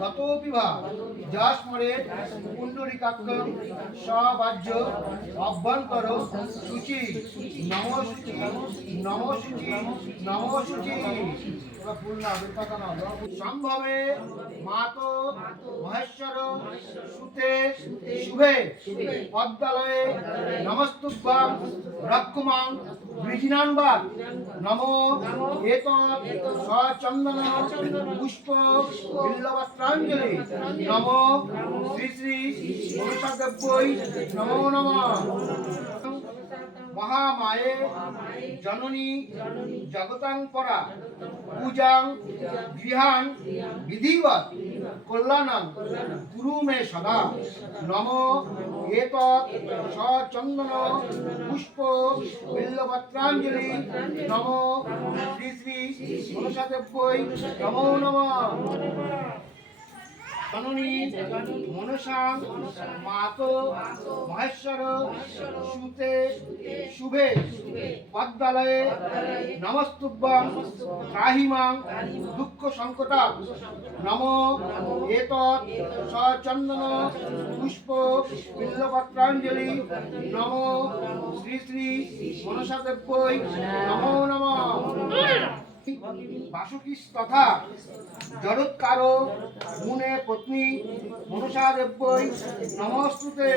গতোপিভা যস্মরে পুণ্ডরিকাক্ষং সবাজ্য অভ্যন্তর শুচি নম শুচি নম শুচি নম শুচি। সম্ভবে মাতো মহেশ্বর সুতে শুভে পদ্মালয়ে নমস্তুভ্যং রক্ষমাং বৃজিনান্বা নমো এতৎ সচন্দন পুষ্প বিল্লবস্ত্রাঞ্জলি নমো শ্রী শ্রী মনসাদেব্যৈ নমো নমঃ। মহামায়ে জননী জগতাং পরা পূজাং গৃহান বিধিবৎ কল্যাণং কুরু মে সদা নমো এতৎ সচন্দন পুষ্প বিল্লবস্ত্রাঞ্জলি নমো শ্রী শ্রী মনসাদেব্যৈ নমো নমঃ। জননী মনসাং মাতো মহেশ্বর সুতে শুভে পদ্মালয়ে নমস্তুভ্যং ত্রাহি মাং দুঃখ সংকটা নমো এতৎ সচন্দন পুষ্প বিল্লপত্রাঞ্জলি নমো শ্রী শ্রী মনসাদেব্যৈ নমো নমঃ। বাসুকী তথা জড়োৎকার মুনে পত্নী মনসাদেব্যৈ নমস্তুতে।